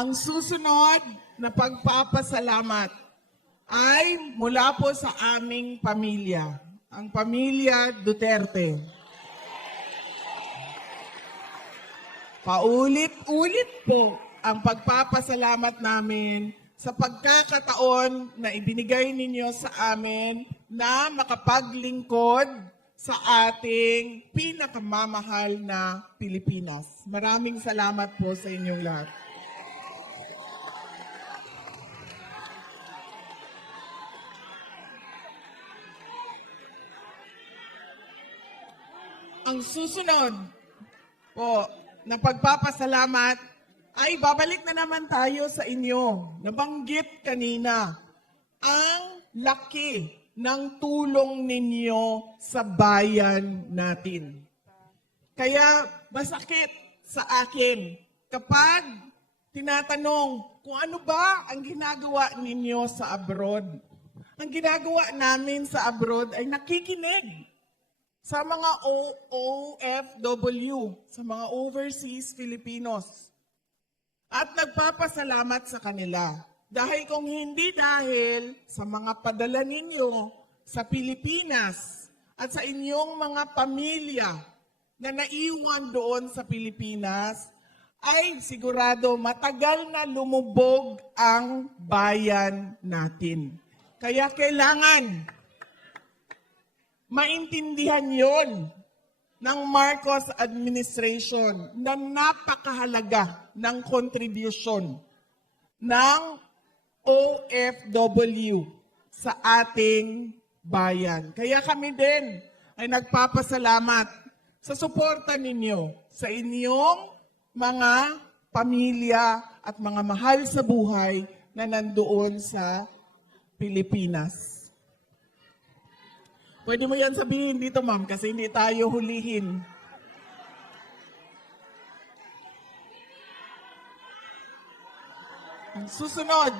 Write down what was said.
Ang susunod na pagpapasalamat ay mula po sa aming pamilya, ang pamilya Duterte. Paulit-ulit po ang pagpapasalamat namin sa pagkakataon na ibinigay ninyo sa amin na makapaglingkod sa ating pinakamamahal na Pilipinas. Maraming salamat po sa inyong lahat. Ang susunod po na pagpapasalamat ay babalik na naman tayo sa inyo. Nabanggit kanina ang laki ng tulong ninyo sa bayan natin. Kaya masakit sa akin kapag tinatanong kung ano ba ang ginagawa ninyo sa abroad. Ang ginagawa namin sa abroad ay nakikinig sa mga OFW, sa mga overseas Filipinos. At nagpapasalamat sa kanila. Dahil kung hindi dahil sa mga padala ninyo sa Pilipinas at sa inyong mga pamilya na naiwan doon sa Pilipinas, ay sigurado matagal na lumubog ang bayan natin. Kaya kailangan maintindihan yon ng Marcos administration na napakahalaga ng contribution ng OFW sa ating bayan. Kaya kami din ay nagpapasalamat sa suporta ninyo sa inyong mga pamilya at mga mahal sa buhay na nandoon sa Pilipinas. Pwede mo yan sabihin dito, ma'am, kasi hindi tayo hulihin. Susunod.